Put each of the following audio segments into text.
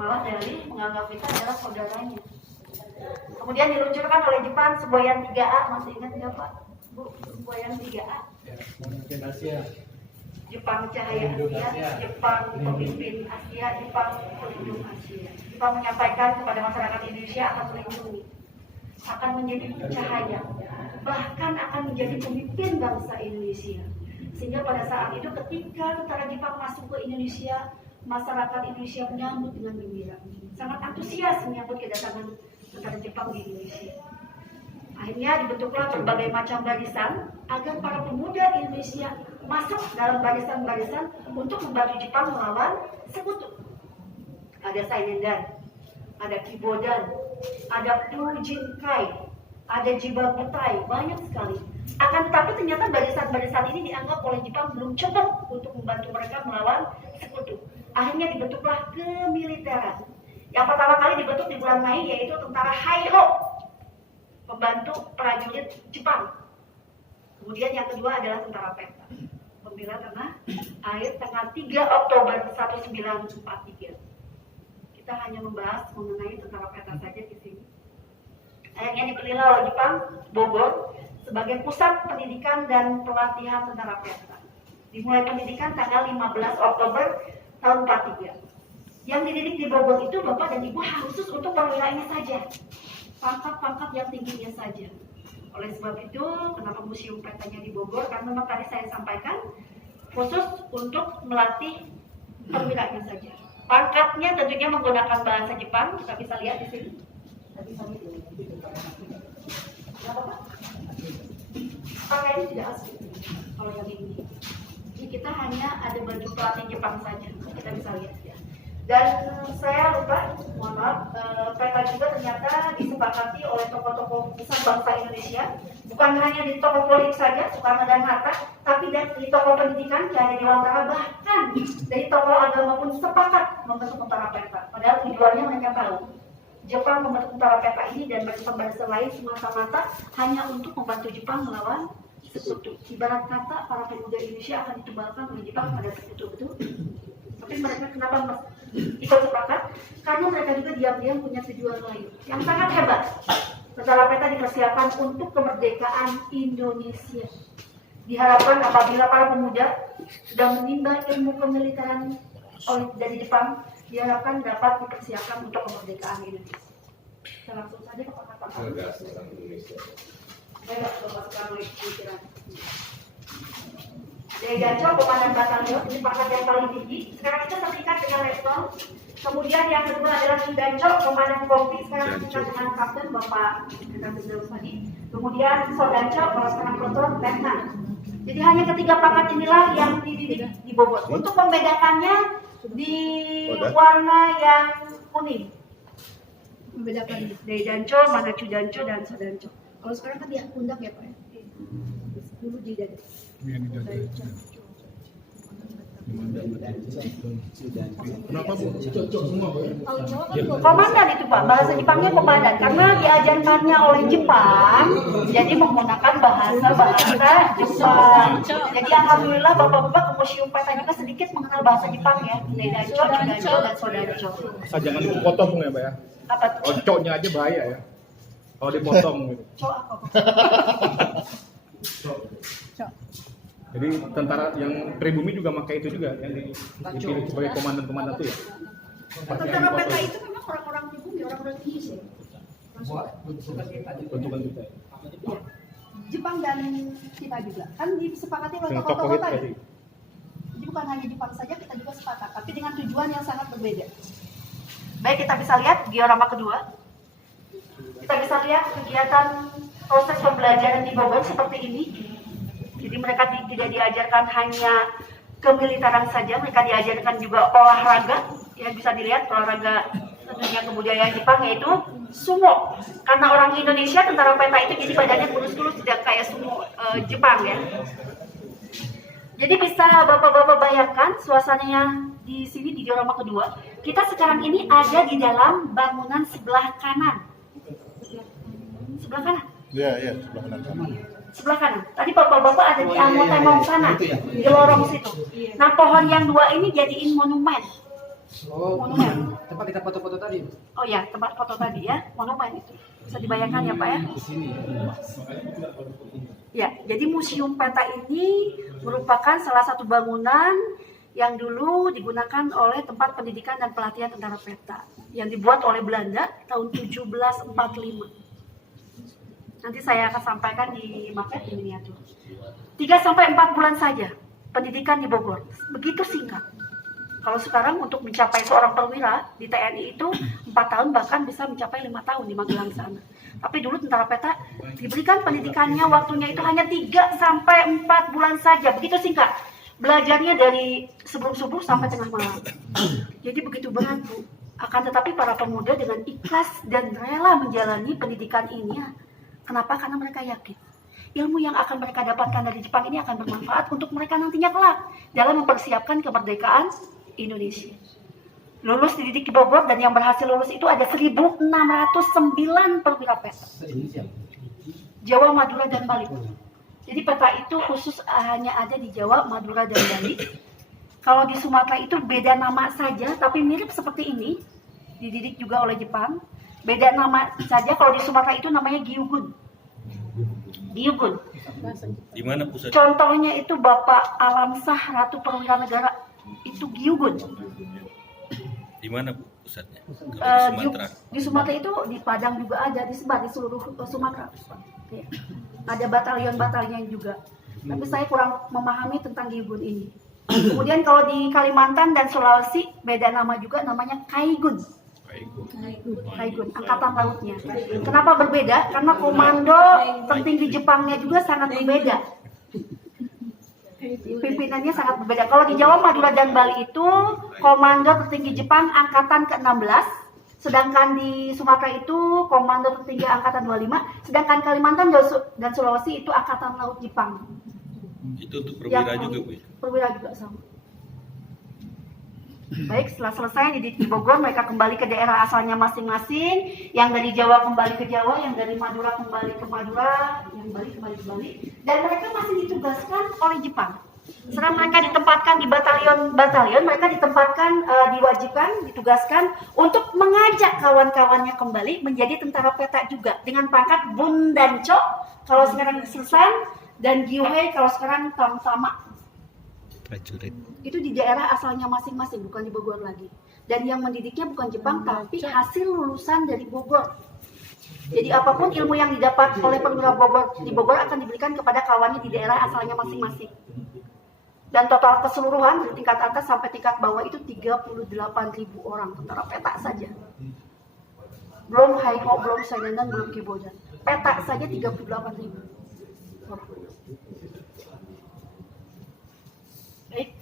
malah dari menganggap kita adalah saudaranya. Kemudian diluncurkan oleh Jepang semboyan 3A, masih ingat nggak Pak? Bu, semboyan 3A. Pemimpin Asia. Jepang cahaya Asia, Jepang pemimpin Asia, Jepang pelindung Asia. Jepang menyampaikan kepada masyarakat Indonesia akan melindungi, akan menjadi cahaya, bahkan akan menjadi pemimpin bangsa Indonesia. Sehingga pada saat itu ketika tentara Jepang masuk ke Indonesia, masyarakat Indonesia menyambut dengan gembira, sangat antusias menyambut kedatangan tentara Jepang di Indonesia. Akhirnya dibentuklah berbagai macam barisan agar para pemuda Indonesia masuk dalam barisan-barisan untuk membantu Jepang melawan sekutu. Ada Sainendan, ada Kibodan, ada Fujinkai, ada Jibabutai, banyak sekali. Akan tetapi ternyata barisan-barisan ini dianggap oleh Jepang belum cukup untuk membantu mereka melawan sekutu. Akhirnya dibentuklah kemiliteran. Yang pertama kali dibentuk di bulan Mei yaitu tentara Haiho, membantu prajurit Jepang. Kemudian yang kedua adalah tentara peta, pembela tanah air, tanggal 3 Oktober 1943. Kita hanya membahas mengenai tentara peta saja di sini. Akhirnya dipilihlah oleh Jepang Bogor sebagai pusat pendidikan dan pelatihan tentara peta. Dimulai pendidikan tanggal 15 Oktober tahun 43. Yang dididik di Bogor itu Bapak dan Ibu khusus untuk perwira ini saja, pangkat-pangkat yang tingginya saja. Oleh sebab itu, kenapa museum petanya di Bogor? Karena memang tadi saya sampaikan khusus untuk melatih perwiranya saja. Pangkatnya tentunya menggunakan bahasa Jepang, kita bisa lihat di sini. Kenapa Pak? Pakaiannya tidak asli. Kalau yang ini, jadi kita hanya ada baju pelatih Jepang saja. Kita bisa lihat ya. Dan saya lupa, mohon maaf, peta juga ternyata disepakati oleh tokoh-tokoh besar bangsa Indonesia, bukan hanya di tokoh politik saja, Soekarno dan Hatta, tapi dari tokoh pendidikan, dari Dewantara, bahkan dari tokoh agama pun sepakat membentuk tentara peta. Padahal tujuannya mereka tahu, Jepang membentuk tentara peta ini dan barisan-barisan lain semata-mata hanya untuk membantu Jepang melawan sekutu. Ibarat kata para pemuda Indonesia akan ditubalkan oleh Jepang pada sekutu, betul? Tapi mereka kenapa ikut sepakat? Karena mereka juga diam-diam punya tujuan lain yang sangat hebat. Tentara peta dipersiapkan untuk kemerdekaan Indonesia. Diharapkan apabila para pemuda sudah menimba ilmu kemiliteran dari Jepang, diharapkan dapat dipersiapkan untuk kemerdekaan Indonesia. Kita langsung saja ke pakar-pakar. Saya nggak perlu masukkan oleh pikiran. Daigancho, komandan batalion, ini pangkat yang paling tinggi. Sekarang kita terikat dengan letnan. Kemudian yang kedua adalah Kidancho, komandan kompi. Sekarang terikat dengan kapten Bapak Kapten tadi. Kemudian Sodancho, pelaksana peloton letnan. Jadi hanya ketiga pangkat inilah yang dididik di Bogor. Untuk membedakannya di warna yang kuning. Membedakan Daigancho, mana Chudancho dan Sodancho. Kalau sekarang kan dia pundak ya Pak ya. Dulu di dada. Kenapa Bu? Cocok semua Pak? Komandan itu Pak, bahasa Jepangnya komandan. Karena diajarkannya oleh Jepang, jadi menggunakan bahasa Jepang. Jadi alhamdulillah bapak-bapak ke museum peta juga sedikit mengenal bahasa Jepang ya. Daigancho, Chudancho, dan Sodancho. Jangan dipotong ya Pak ya? Apa tuh? Cocoknya aja bahaya ya. Kalau dipotong gitu. Cok apa? Jadi tentara yang pribumi juga pakai itu juga yang dipilih sebagai komandan-komandan itu ya. Tentara peta itu memang orang-orang pribumi, orang-orang Indonesia. Bentukan kita. Jepang dan kita juga kan disepakati oleh Dengan tokoh-tokoh tokoh tadi. tadi. Jadi bukan hanya Jepang saja, kita juga sepakat, tapi dengan tujuan yang sangat berbeda. Baik, kita bisa lihat diorama kedua. Kita bisa lihat kegiatan proses pembelajaran di Bogor seperti ini. Jadi mereka tidak diajarkan hanya kemiliteran saja, mereka diajarkan juga olahraga. Ya bisa dilihat olahraga tentunya kebudayaan Jepang yaitu sumo. Karena orang Indonesia tentara peta itu jadi badannya kurus-kurus, tidak kayak sumo Jepang ya. Jadi bisa bapak-bapak bayangkan suasananya di sini di diorama kedua. Kita sekarang ini ada di dalam bangunan sebelah kanan. Sebelah kanan? Iya, sebelah kanan. Sebelah kanan. Tadi bapak-bapak ada di Angotemong sana, di lorong situ. Nah pohon yang dua ini jadiin monumen. Oh, Monumen. tempat kita foto-foto tadi. Oh ya, tempat foto tadi ya, monumen itu. Bisa dibayangkan ya Pak ya? Di sini. Ya, jadi Museum Peta ini merupakan salah satu bangunan yang dulu digunakan oleh tempat pendidikan dan pelatihan tentara peta yang dibuat oleh Belanda tahun 1745. Nanti saya akan sampaikan di maket di miniatur. 3-4 bulan saja pendidikan di Bogor. Begitu singkat. Kalau sekarang untuk mencapai seorang perwira di TNI itu 4 tahun bahkan bisa mencapai 5 tahun di Magelang sana. Tapi dulu tentara peta diberikan pendidikannya waktunya itu hanya 3-4 bulan saja. Begitu singkat. Belajarnya dari sebelum subuh sampai tengah malam. Jadi begitu berat Bu. Akan tetapi para pemuda dengan ikhlas dan rela menjalani pendidikan ini. Kenapa? Karena mereka yakin ilmu yang akan mereka dapatkan dari Jepang ini akan bermanfaat untuk mereka nantinya kelak dalam mempersiapkan kemerdekaan Indonesia. Lulus dididik di Bogor dan yang berhasil lulus itu ada 1.609 perwira peta. Jawa, Madura, dan Bali. Jadi peta itu khusus hanya ada di Jawa, Madura, dan Bali. Kalau di Sumatera itu beda nama saja, tapi mirip seperti ini. Dididik juga oleh Jepang. Beda nama saja, kalau di Sumatera itu namanya Gyugun. Gyugun. Di mana pusat? Contohnya itu Bapak Alamsah Ratu Perwira Negara. Itu Gyugun. Di mana pusatnya? Di Sumatera. Di Sumatera itu di Padang juga ada, disebar di seluruh Sumatera. Ya. Ada batalion-batalion juga. Tapi saya kurang memahami tentang Gyugun ini. Kemudian kalau di Kalimantan dan Sulawesi beda nama juga, namanya Kaigun. Kaigun, angkatan lautnya. Kenapa berbeda? Karena komando tertinggi Jepangnya juga sangat berbeda. Pimpinannya sangat berbeda. Kalau di Jawa, Madura, dan Bali itu komando tertinggi Jepang angkatan ke-16, sedangkan di Sumatera itu komando tertinggi angkatan 25, sedangkan Kalimantan dan Sulawesi itu angkatan laut Jepang. Itu untuk perwira Yang juga, Bu. perwira juga sama. Baik, setelah selesai di Bogor, mereka kembali ke daerah asalnya masing-masing. Yang dari Jawa kembali ke Jawa, yang dari Madura kembali ke Madura, yang Bali kembali ke Bali. Dan mereka masih ditugaskan oleh Jepang. Setelah mereka ditempatkan di batalion, mereka ditempatkan, diwajibkan, ditugaskan untuk mengajak kawan-kawannya kembali menjadi tentara peta juga. Dengan pangkat Bundancho, kalau sekarang Susan, dan Gyuhei kalau sekarang Tamtama. Prajurit. Itu di daerah asalnya masing-masing, bukan di Bogor lagi. Dan yang mendidiknya bukan Jepang, tapi hasil lulusan dari Bogor. Jadi apapun ilmu yang didapat oleh perwira Bogor di Bogor akan diberikan kepada kawannya di daerah asalnya masing-masing. Dan total keseluruhan dari tingkat atas sampai tingkat bawah itu 38.000 orang tentara peta saja. Belum Haiho, belum Sainenan, belum Kibodan. Peta saja 38.000 orang. Baik,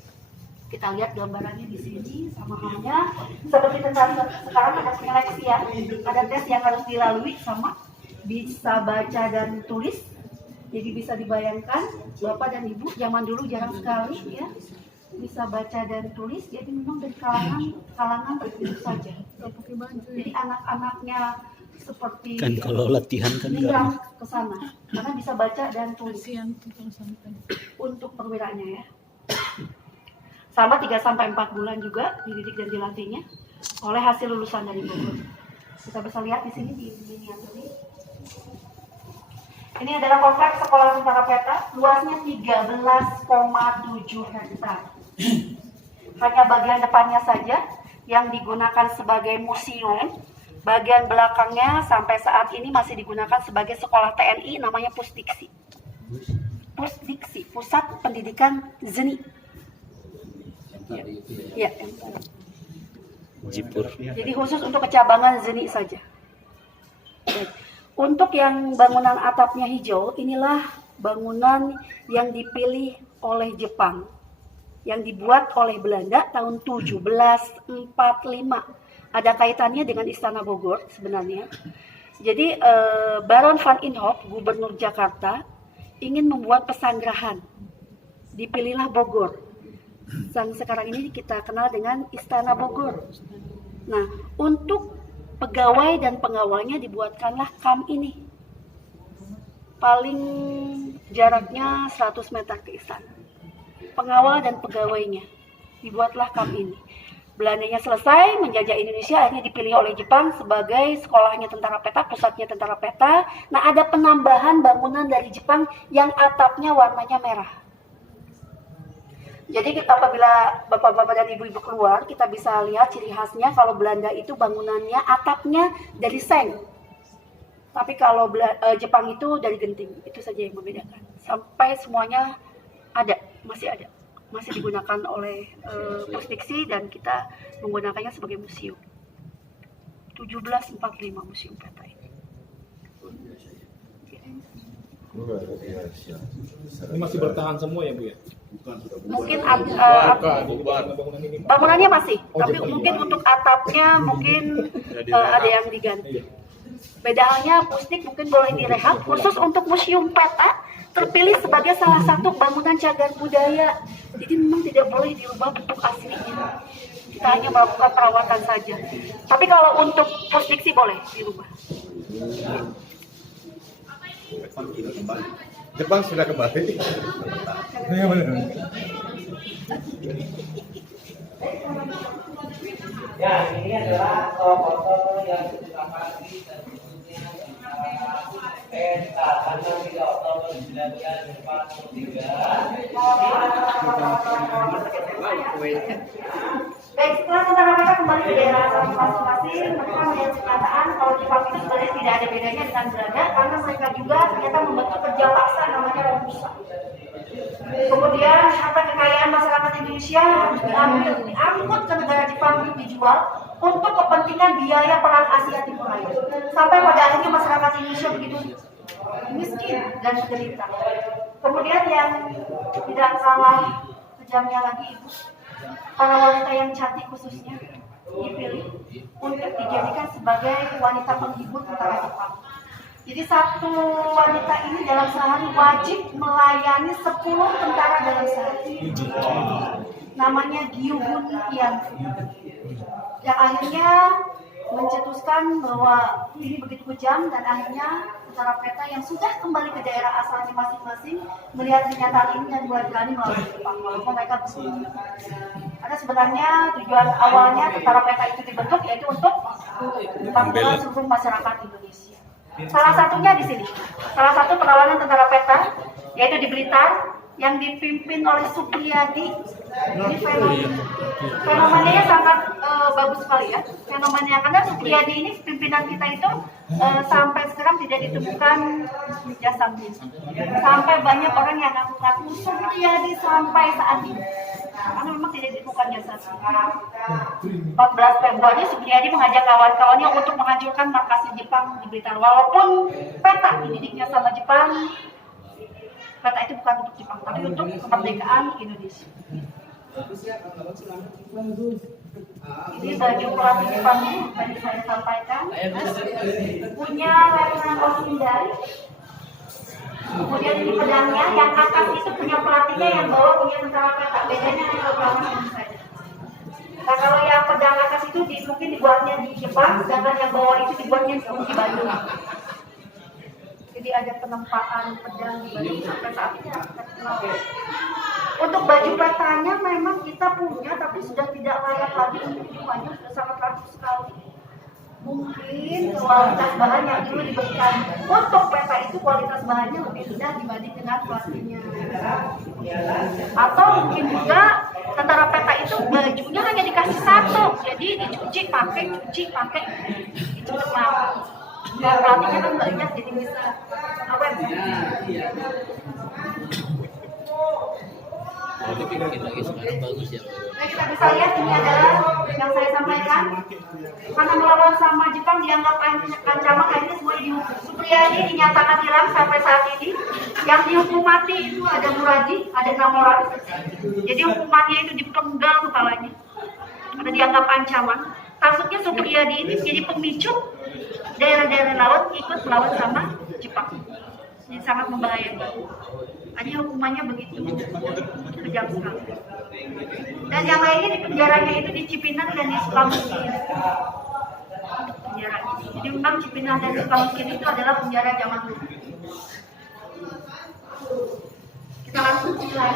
kita lihat gambarannya di sini sama halnya seperti tentara sekarang ada penyeleksian, ada tes yang harus dilalui sama bisa baca dan tulis. Jadi bisa dibayangkan Bapak dan Ibu zaman dulu jarang sekali ya bisa baca dan tulis. Jadi memang dari kalangan tertentu saja. Jadi anak-anaknya seperti Kan kalau latihan kan lihat ke sana karena bisa baca dan tulis untuk perwiranya ya. Selama 3-4 bulan juga dididik dan dilatihnya oleh hasil lulusan dari Bogor. Kita bisa lihat di sini di miniatur ini. Ini adalah kompleks sekolah tentara peta, luasnya 13,7 hektar. Hanya bagian depannya saja yang digunakan sebagai museum. Bagian belakangnya sampai saat ini masih digunakan sebagai sekolah TNI, namanya Pusdiksi. Pusdiksi, Pusat Pendidikan Zeni. Ya. Jipur. Jadi khusus untuk kecabangan Zeni saja. Baik. Untuk yang bangunan atapnya hijau, inilah bangunan yang dipilih oleh Jepang. Yang dibuat oleh Belanda tahun 1745. Ada kaitannya dengan Istana Bogor sebenarnya. Jadi Baron van Inhofe, Gubernur Jakarta, ingin membuat pesanggerahan. Dipilihlah Bogor. Yang sekarang ini kita kenal dengan Istana Bogor. Nah, untuk pegawai dan pengawalnya dibuatkanlah kamp ini. Paling jaraknya 100 meter ke istana. Pengawal dan pegawainya dibuatlah kamp ini. Belandanya selesai menjajah Indonesia, akhirnya dipilih oleh Jepang sebagai sekolahnya tentara peta, pusatnya tentara peta. Nah, ada penambahan bangunan dari Jepang yang atapnya warnanya merah. Jadi apabila bapak-bapak dan ibu-ibu keluar, kita bisa lihat ciri khasnya kalau Belanda itu bangunannya atapnya dari seng. Tapi kalau Jepang itu dari genting, itu saja yang membedakan. Sampai semuanya ada, masih digunakan oleh Pusdiksi dan kita menggunakannya sebagai museum. 1745 Museum Peta ini. Ini masih bertahan semua ya Bu ya? Mungkin Bangunan ini, Pak. bangunannya masih, Oh, tapi Jepang. mungkin untuk atapnya mungkin ada yang diganti. Bedanya Pusdik mungkin boleh direhab khusus untuk Museum Peta terpilih sebagai salah satu bangunan cagar budaya. Jadi memang tidak boleh dirubah bentuk aslinya. Kita hanya melakukan perawatan saja. Tapi kalau untuk Pusdiksi boleh dirubah. Jepang sudah kembali. Iya benar. Ya, ini adalah foto yang ditemukan di peta tanggal 3 Oktober 1943. Baik, setelah tentara mereka kembali ke daerah masing-masing, mereka melihat kenyataan kalau Jepang itu sebenarnya tidak ada bedanya dengan Belanda karena mereka juga ternyata membentuk kerja paksa namanya Robusta. Kemudian harta kekayaan masyarakat Indonesia harus diangkut ke negara Jepang untuk dijual untuk kepentingan biaya perang Asia Timur Raya. Sampai pada akhirnya masyarakat Indonesia begitu miskin dan menderita. Kemudian yang tidak kalah kejamnya lagi Ibu, para wanita yang cantik khususnya dipilih untuk dijadikan sebagai wanita penghibur tentara Jepang. Jadi satu wanita ini dalam sehari wajib melayani 10 tentara dalam sehari. Namanya Gyugun Ian. Yang akhirnya mencetuskan bahwa ini begitu kejam dan akhirnya tentara peta yang sudah kembali ke daerah asalnya masing-masing melihat kenyataan ini dan mulai berani melawan Jepang walaupun mereka bersembunyi. Ada sebenarnya tujuan awalnya tentara peta itu dibentuk yaitu untuk membela seluruh masyarakat Indonesia. Salah satunya di sini, salah satu perlawanan tentara peta yaitu di Blitar yang dipimpin oleh Supriyadi. Ini fenomenanya sangat bagus sekali ya, fenomenanya karena Supriyadi ini pimpinan kita itu sampai sekarang tidak ditemukan jasadnya. Sampai banyak orang yang ngaku-ngaku Supriyadi sampai saat ini. Karena memang tidak ditemukan jasadnya. 14 Februari Supriyadi mengajak kawan-kawannya untuk menghancurkan markas Jepang di Blitar. Walaupun peta dididiknya sama Jepang, peta itu bukan untuk Jepang, tapi untuk kemerdekaan Indonesia. Ini baju pelatih Jepangnya tadi saya sampaikan. Punya Letnan Osindari. Kemudian ini pedangnya, yang atas itu punya pelatihnya, yang bawah punya tentara peta. Bedanya hanya perangan ini saja. Nah kalau yang pedang atas itu mungkin dibuatnya di Jepang, sedangkan yang bawah itu dibuatnya di Bandung. Jadi ada penempaan pedang di Bandung sampai saat ini. Untuk baju petanya memang kita punya, tapi sudah tidak layak lagi untuk dijualnya, sudah sangat rapuh sekali. Mungkin kualitas bahan yang dulu diberikan untuk peta itu kualitas bahannya lebih rendah dibanding dengan plastiknya. Atau mungkin juga tentara peta itu bajunya hanya dikasih satu, jadi dicuci pakai, itu lemah. Nah, pelatihnya kan banyak, jadi bisa awet. bagus ya. Nah, kita bisa lihat ini adalah yang saya sampaikan. Karena melawan sama Jepang dianggap ancaman, akhirnya semua dihukum. Supriyadi dinyatakan hilang sampai saat ini. Yang dihukum mati itu ada Muradi, ada 6 orang. Jadi hukumannya itu dipenggal kepalanya. Karena dianggap ancaman. Maksudnya Supriyadi ini menjadi pemicu daerah-daerah laut ikut melawan sama Jepang. Jadi sangat membahayakan. Hanya hukumannya begitu kejam sekali. Dan yang lainnya di penjaranya itu di Cipinang dan di Sukamiskin. Penjara. Jadi memang Cipinang dan Sukamiskin itu adalah penjara zaman dulu. Kita langsung mulai.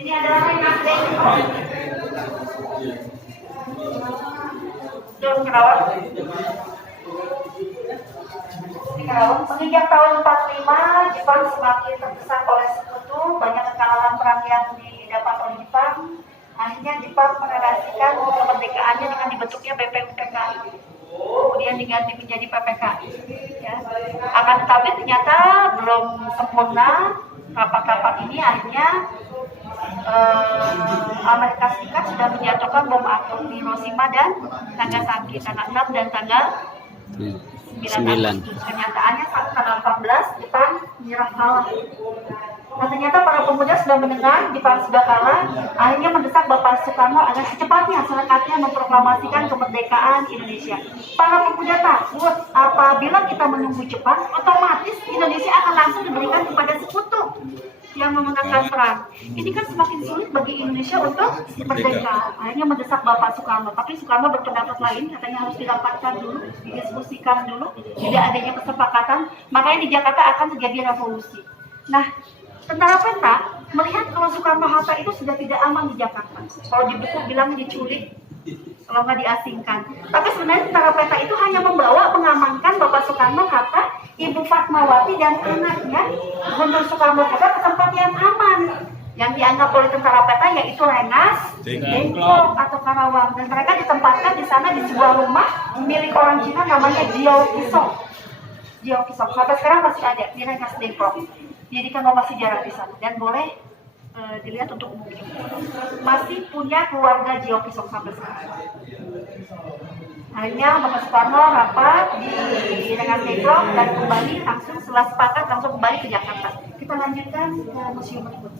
Ini adalah Rengas Dengklok. Daun Kerawang. Di Kerawang, semenjak tahun 45, Jepang semakin terdesak oleh sekutu, banyak kekalahan perang yang didapat oleh Jepang. Akhirnya Jepang menarasikan kemerdekaannya dengan dibentuknya BPUPKI. Kemudian diganti menjadi PPKI. Ya. Akan tetapi ternyata belum sempurna. Kapal-kapal ini akhirnya Amerika Serikat sudah menjatuhkan bom atom di Hiroshima dan Nagasaki tanggal 6 dan tanggal 9. Kenyataannya tanggal 14 Jepang menyerah kalah. Nah, ternyata para pemuda sudah mendengar Jepang sudah kalah, akhirnya mendesak Bapak Soekarno agar secepatnya selekatnya memproklamasikan kemerdekaan Indonesia. Para pemuda takut apabila kita menunggu Jepang, otomatis Indonesia akan langsung diberikan kepada sekutu yang memenangkan perang. Ini kan semakin sulit bagi Indonesia untuk merdeka. Akhirnya mendesak Bapak Soekarno, tapi Soekarno berpendapat lain, katanya harus dirapatkan dulu, didiskusikan dulu, tidak adanya kesepakatan, makanya di Jakarta akan terjadi revolusi. Nah, tentara peta melihat kalau Soekarno-Hatta itu sudah tidak aman di Jakarta. Kalau di buku bilang diculik, kalau nggak diasingkan. Tapi sebenarnya tentara peta itu hanya membawa mengamankan Bapak Soekarno-Hatta, Ibu Fatmawati dan anaknya Guntur Soekarno-Hatta ke tempat yang aman. Yang dianggap oleh tentara peta yaitu Rengas Dengklok atau Karawang. Dan mereka ditempatkan di sana di sebuah rumah milik orang Cina namanya Jiao Kisong. Jiao Kisong sampai sekarang masih ada di Rengas Dengklok. Dijadikan rumah sejarah di sana dan boleh dilihat untuk umum. Masih punya keluarga Jiao Kisong sampai sekarang. Akhirnya Bapak Soekarno rapat di Rengas Dengklok dan kembali langsung setelah sepakat langsung kembali ke Jakarta. Kita lanjutkan ke museum berikut.